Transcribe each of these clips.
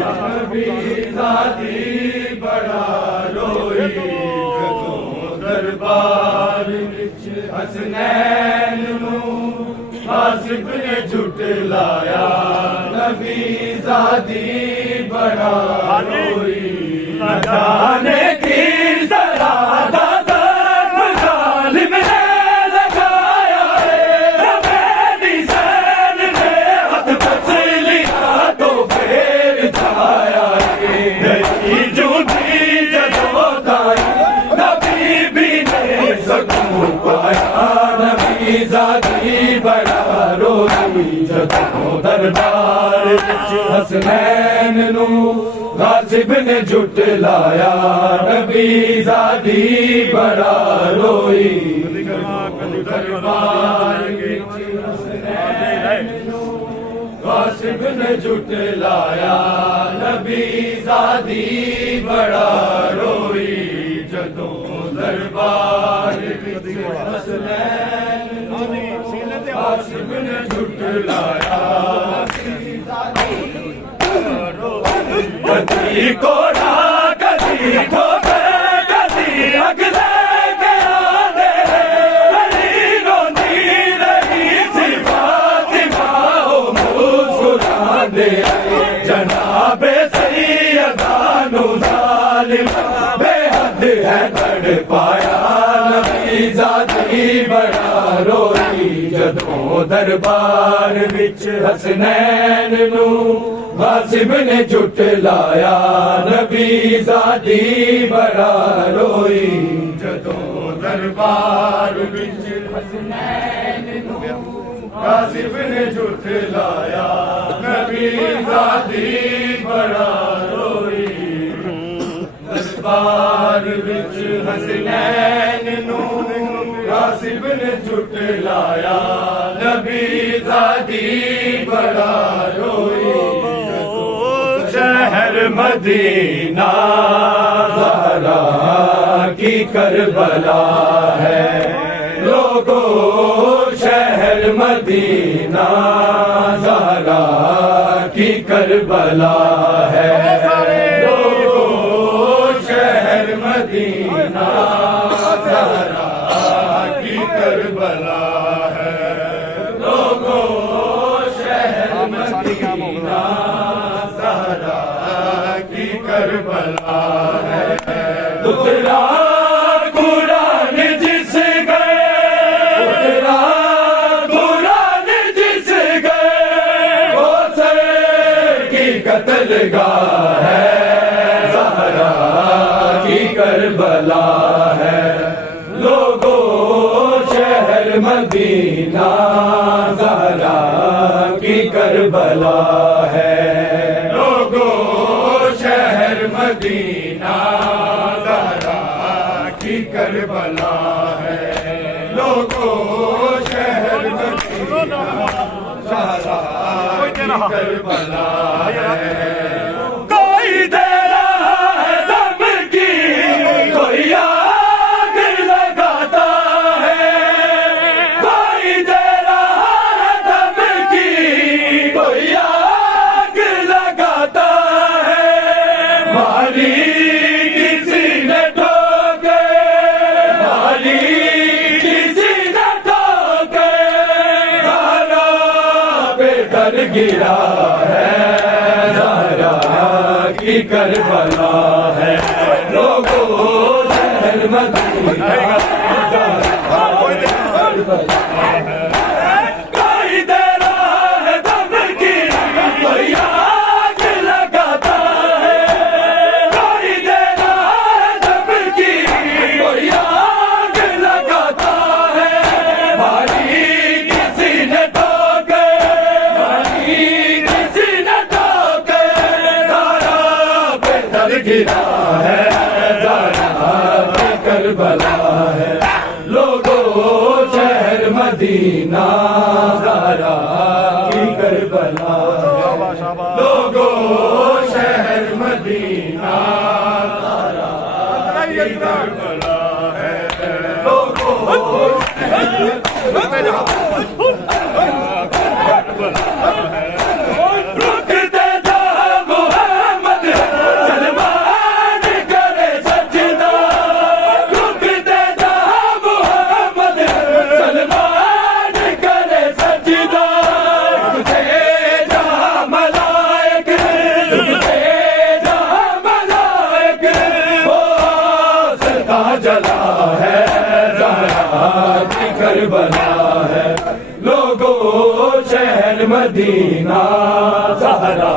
نبی زادی بڑا روئی جدوں دربار وچ حسنین نوں غاصب نے جھٹلایا نبی زادی بڑا روئی نہ جانے کی ذرا ظلم ظالم نے لگایا ربیع حسین نے ہاتھ بس لیا تو پھر جایا گئی جھوٹی جدوں دائی نبی بھی نے سکون پایا نبی زادی بڑا روئی جدوں دربار وچ حسنین نوں غاصب نے جھٹلایا نبی زادی بڑا روئی دربار وچ حسنین نوں غاصب نے جھٹلایا نبی زادی بڑا روئی جدوں دربار وچ حسنین نوں غاصب نے جھٹلایا کدی کوڑا کدی ٹھوکر کدی اگلے کے آنے علی روندی رہی سی فاطمہ او مسکراندے جناب سیدہ نو ظالم بے حد ہے تڑ پایا نبی زادی بڑا روئی جدوں دربار وچ حسنین نوں غاصب نے جھٹلایا نبی زادی بڑا روئی جدوں دربار وچ حسنین نوں غاصب نے جھٹلایا نبی زادی بڑا روئی دربار وچ حسنین نوں غاصب نے جھٹلایا نبی زادی بڑا روئی شہر مدینہ زہرا کی کربلا ہے لوگو شہر مدینہ زہرا کی کربلا ہے لوگو شہر مدینہ زہرا کی کربلا ہے لوگو شہر مدینہ کی کربلا ہے اترا قرآن جس گئے اترا قرآن جس گئے وہ سر کی قتل گاہ ہے زہرا کی کربلا ہے لوگو شہر مدینہ زہرا کی کربلا ہے مدینہ زہرا کی کربلا ہے لوگو شہر مدینہ زہرا کی کربلا ہے کوئی دے رہا ہے دم کی کوئی آگ لگاتا ہے کوئی دے رہا ہے دم کی کوئی آگ لگاتا ماری کسی نے ٹھوکے ماری کسی نے ٹھوکے زہرا پہ در گرا ہے زہرا کی کربلا ہے لوگو شہر مدینہ زہرا کی کربلا ہے کوئی دے رہا ہے دم کی کوئی آگ لگاتا گرا ہے زہرا کی کربلا ہے لوگو شہر مدینہ زہرا کی کربلا ہے لوگو شہر مدینہ زہرا کی کربلا ہے لوگو شہر مدینہ زہرا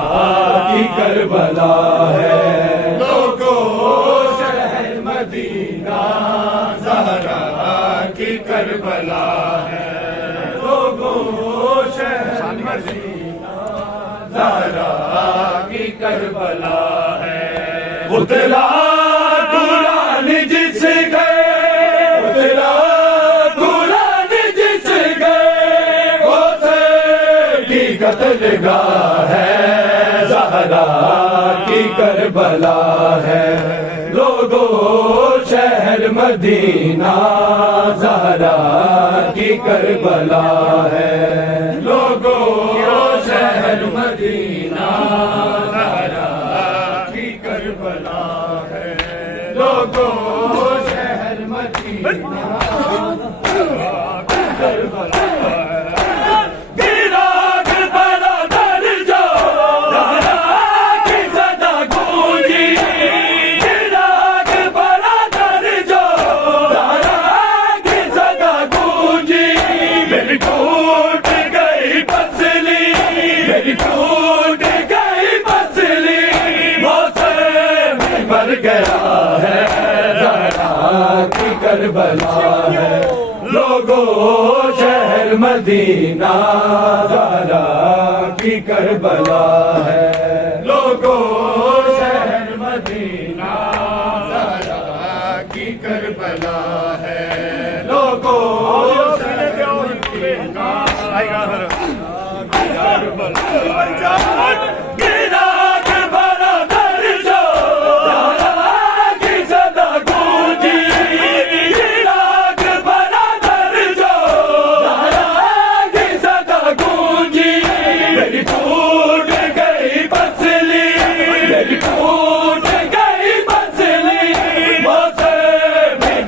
کی کربلا ہے لوگوں شہر مدینہ زہرا کی کربلا ہے لوگوں شہر مدینہ زہرا کی کربلا ہے اتلا قرآن جس گئے اتلا قرآن جس گئے وہ سے کی قتل گاہ ہے زہرا کی کربلا ہے لوگوں شہر مدینہ زہرا کی کربلا ہے لوگوں شہر مدینہ زہرا کی کربلا ہے لوگوں شہر مدینہ زہرا کی کربلا ہے گیا ہے زہرا کی کربلا ہے لوگوں شہر مدینہ زہرا کی کربلا ہے لوگوں شہر مدینہ زہرا کی کربلا ہے لوگوں شہر مدینہ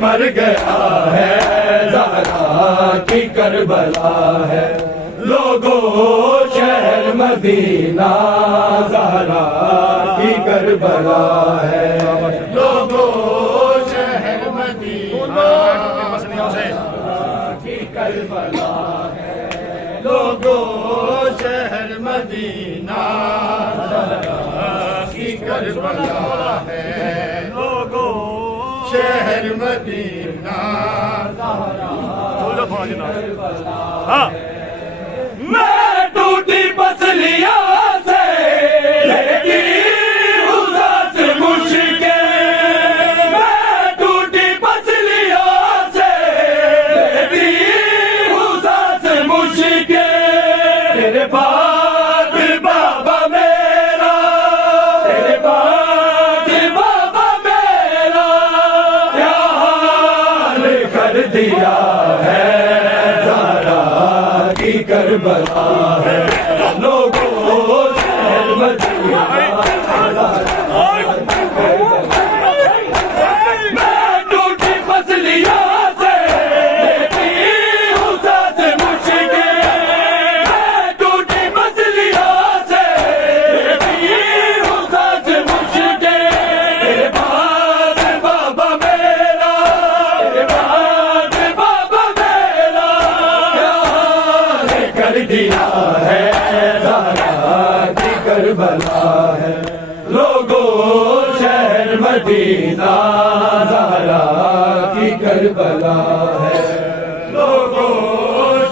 مر گیا ہے زہرا کی کربلا ہے لوگوں شہر مدینہ زہرا کی کربلا ہے لوگوں شہر مدینہ کی کربلا ہے لوگوں شہر مدینہ زہرا کی کربلا ہے لوگوں شہر مدینہ میں ٹوٹی پسلیاں سے لیتی ہوں سانس مشکل میں ٹوٹی پسلیاں سے لیتی ہوں سانس مشکل تیرے بعد بابا میرا تیرے بعد بابا میرا کر دیا ہے زہرا کی کربلا ہے لوگوں شہر مدینہ میں ٹوٹی پسلیاں سے لیتی ہوں سانس مشکل میں ٹوٹی پسلیاں سے لیتی ہوں سانس مشکل تیرے بعد بابا میرا تیرے بعد بابا میرا کر دیا ہے زہرا کی کربلا ہے لوگوں شہر مدینہ زہرا کی کربلا ہے لوگوں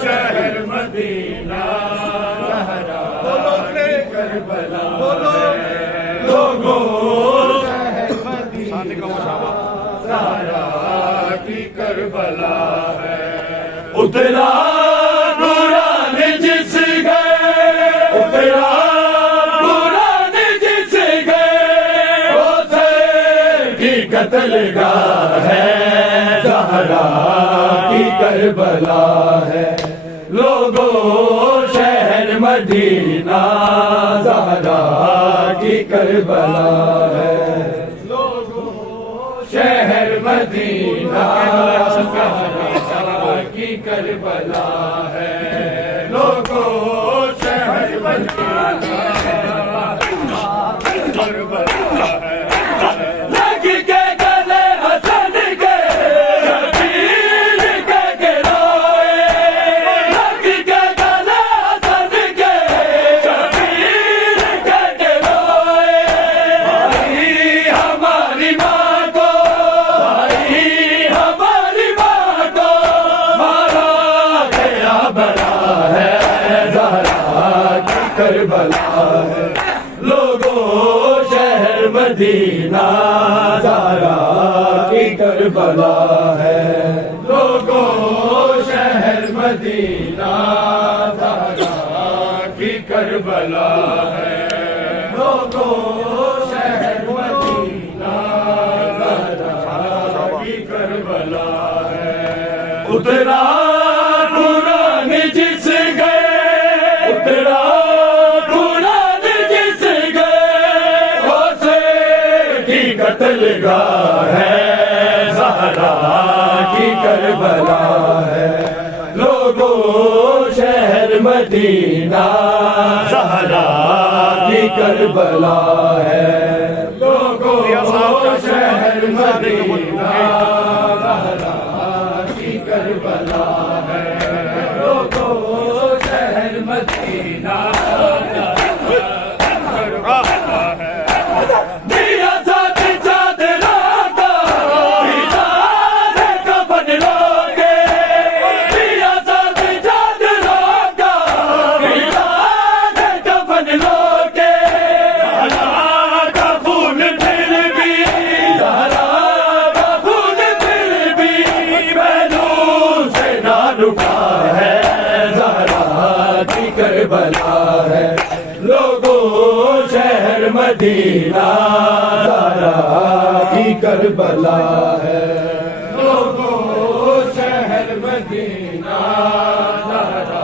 شہر مدینہ زہرا کی کربلا ہے لوگوں شہر مدینہ زہرا کی کربلا ہے اتلا قرآن جس گئے اتلا قرآن جس گئے وہ سے کی قتل گاہ ہے زہرا کی کربلا ہے لوگوں شہر مدینہ زہرا کی کربلا ہے لوگوں شہر مدینہ زہرا کی کربلا ہے لوگوں شہر مدینہ کربلا ہے لگ کے گلے حسن کے شبیر کے گروئے لگ کے گلے حسن کے مدینہ زہرا کی کربلا ہے لوگوں شہر مدینہ زہرا کی کربلا ہے لوگوں شہر مدینہ زہرا کی کربلا ہے اترا قرآن جس گئے اترا قرآن جس گئے غوثے کی قتل گاہ ہے زہرا کی کربلا ہے لوگوں شہر مدینہ زہرا کی کربلا ہے لوگوں شہر مدینہ زہرا کی کربلا ہے لوگوں شہر مدینہ کربلا ہے لوگوں شہر مدینہ زہرا کی کربلا ہے لوگوں شہر مدینہ زہرا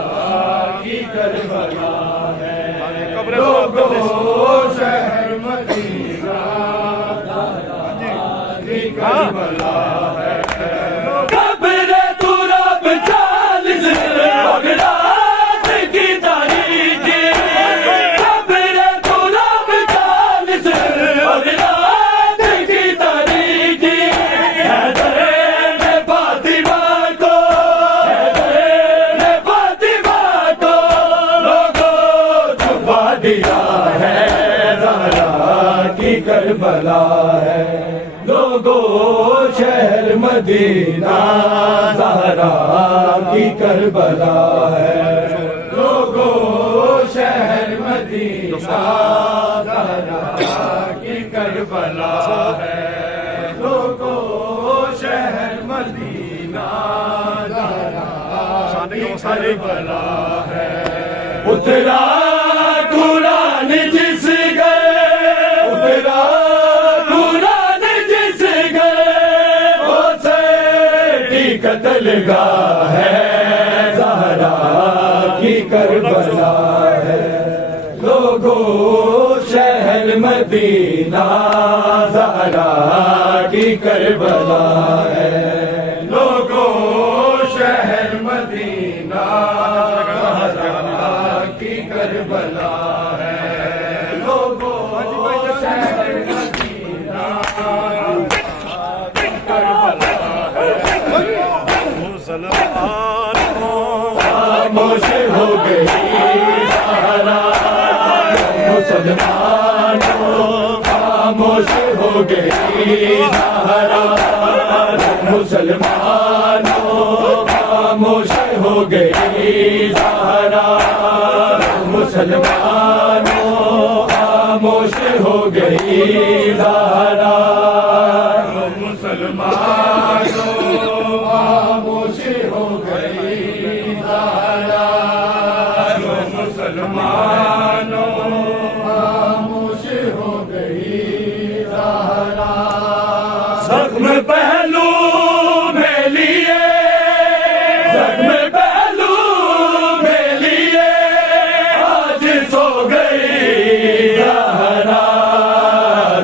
کی کربلا ہے لوگوں شہر مدینہ زہرا کی کربلا ہے قبر تراب 40 بغداد کی تاریخی قبر تراب 40 بغداد کی تاریخی حیدر نے فاطمہ کو حیدر نے فاطمہ کو لوگوں چھپا دیا ہے زہرا کی کربلا ہے لوگوں شہر مدینہ زہرا کی کربلا ہے لوگوں شہر مدینہ زہرا کی کربلا ہے لوگوں شہر مدینہ زہرا کی کربلا ہے اترا قرآن جس گئے اترا قتل گاہ ہے زہرا کی کربلا ہے لوگوں شہر مدینہ زہرا کی کربلا ہے لوگوں شہر مدینہ زہرا کی کربلا ہے لوگوں شہر مدینہ خاموش ہو گئی زہرا مسلمانوں خاموش ہو گئی زہرا مسلمانوں خاموش ہو گئی زہرا مسلمانوں خاموش ہو گئی زہرا مسلمانوں خاموش ہو گئی زہرا مسلمانوں خاموش ہو گئی زہرا زخم پہلو میں لیے زخم پہلو میں لیے آج سو گئی زہرا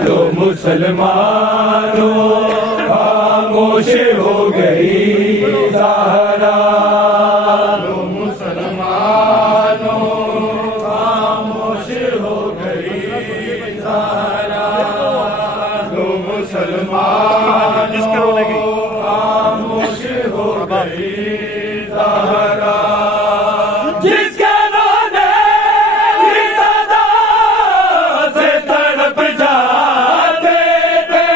لو مسلمانوں خاموش ہو گئی زہرا لو مسلمانوں خاموش ہو گئی زہرا لو مسلمانوں خاموش ہو گئی زہرا جس کے رونے کی صدا سے تڑپ جاتے تھے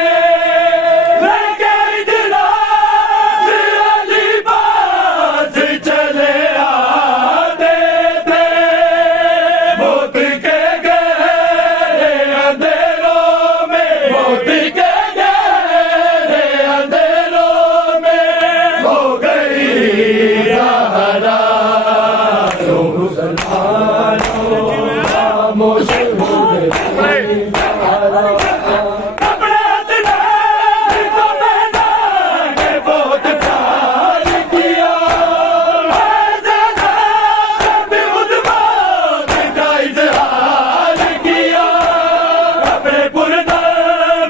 چلے آتے تھے موت کے گہرے اندھیرے اپنے حسنین کو پہنا کے بہت پیار کیا جب عثمان کا اظہار کیا اپنے پردہ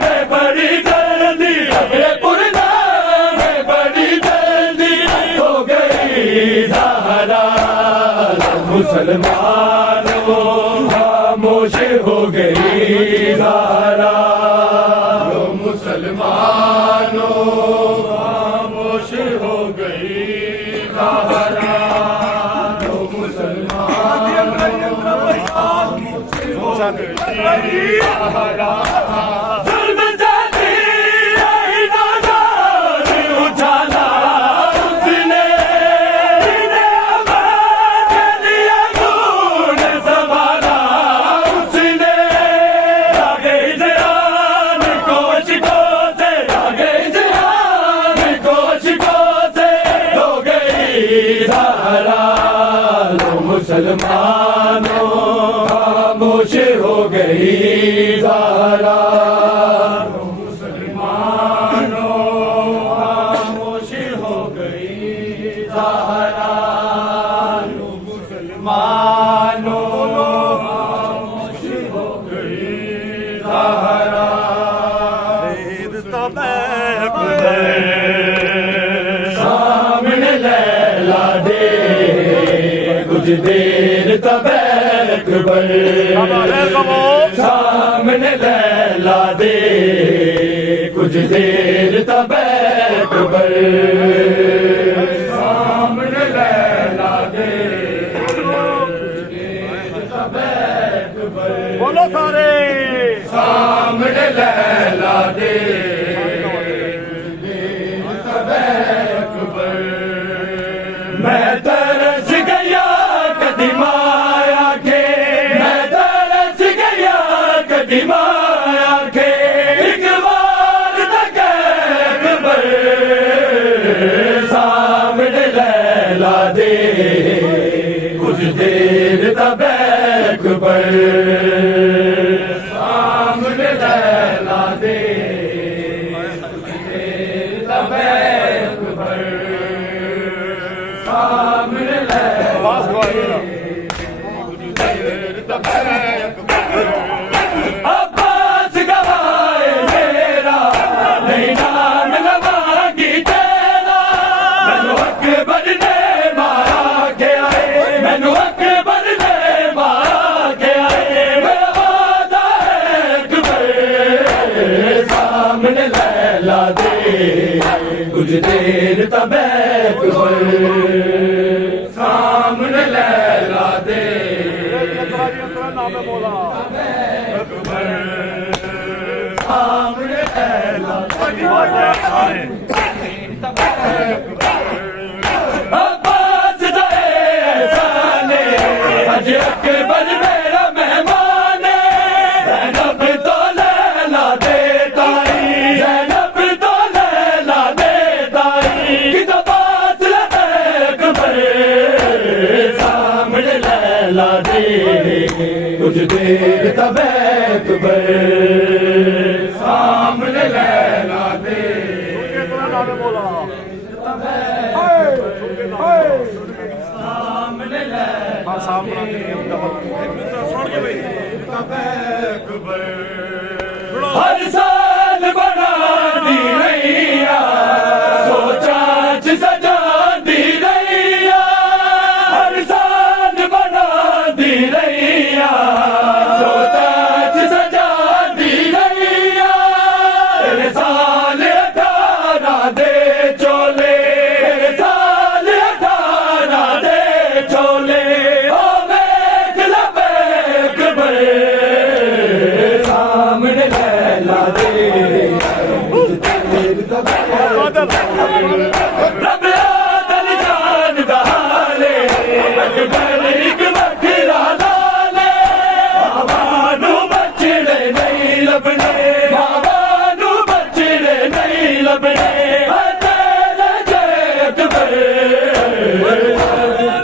میں بڑی جلدی اپنے پردہ میں بڑی جلدی ہو گئی زہرا مسلمانوں خاموش ہو گئی زہرا مسلمانوں خاموش ہو گئی زہرا ظلم جاتی رہی نازان اچھالا اس نے آباد لیا خون سنبھالا اس نے آگے جان کوششوں سے آگے جان کوششوں سے ہو گئی زہرا مسلمانوں خاموش ہو گئی زہرا مسلمانوں خاموش ہو گئی زہرا مسلمانوں خاموش ہو گئی زہرا سامنے لیلا دے کچھ دیر تب اکبر سامنے لیلا دے کچھ دیر تب اکبر سامنے لیلا دے کچھ دیر تب اکبر بولو سارے سامنے لیلا دے میں ترس گیا قدیم آیا کے میں ترس گیا قدیم آیا کے ایک بار تک اکبر سامنے لیلا دے کچھ دیر تب اکبر سامنے لیلا دے کچھ دیر تب اکبر سامنے عباس گوائے میرا نہیں نام لوا کی تیرا مینو اکبر نے مارا کے آئے مینو اکبر نے مارا کے آئے میرا وعدہ ہے اکبر سامنے لیلا دے کچھ دیر تب اکبر سامنے لیلا دے سامنے لیلا عباس دے احسانے حج اکبر میرا مہمان زینب تو لیلا دے تائی زینب تو لیلا دے تائی کتاب اکبر سامنے لیلا دے کچھ دیر تب اکبر سامنے لیلا دے سامنے لیلا دے ہر سال